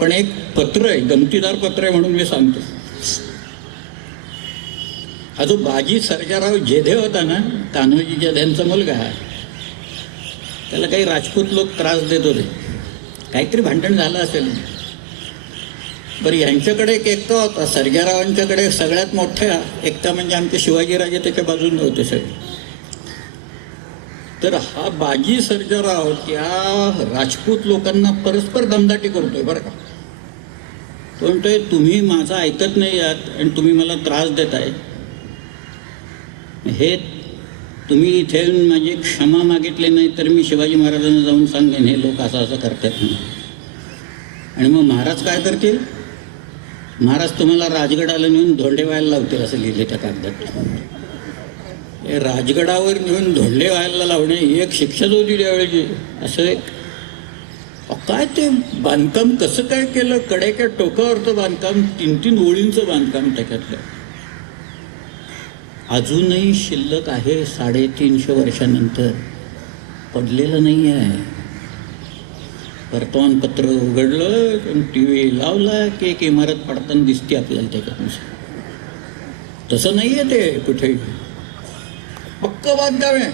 पण एक पत्र आहे, गमतीदार पत्र आहे म्हणून मी सांगतो. हा जो बाजी सर्जाराव जेधे होता ना, कान्होजी जेधेंचा मुलगा, त्याला काही राजपूत लोक त्रास देत होते, काहीतरी भांडण झालं असेल. बरं, यांच्याकडे एक एकटा होता, सर्जारावांच्याकडे सगळ्यात मोठा एकटा म्हणजे आमचे शिवाजीराजे त्याच्या बाजूने होते सगळे. तर हा बाजी सर्जाराव त्या राजपूत लोकांना परस्पर दमदाटी करतोय बरं का. तो म्हणतोय, तुम्ही माझं ऐकत नाही आहात आणि तुम्ही मला त्रास देताय. हे तुम्ही इथे माझी क्षमा मागितली नाही तर मी शिवाजी महाराजांना जाऊन सांगेन हे लोक असं असं करतात म्हणून. आणि मग महाराज काय करतील? महाराज तुम्हाला राजगडाला नेऊन धोंडे व्हायला लावतील असं लिहिले त्या कागदात. हे राजगडावर नेऊन धोंडे व्हायला लावणे ही एक शिक्षाच होती त्यावेळेची. असं एक काय ते बांधकाम कसं काय केलं, कडेच्या टोकावरचं बांधकाम, 3-3 ओळींचं बांधकाम त्याच्यातलं अजूनही शिल्लक आहे. 350 वर्षानंतर पडलेलं नाही आहे. वर्तमानपत्र उघडलं, TV लावला की एक इमारत पडताना दिसते आपल्याला त्याच्यानुसार. तसं नाही आहे ते कुठेही, पक्क बांधकाम आहे.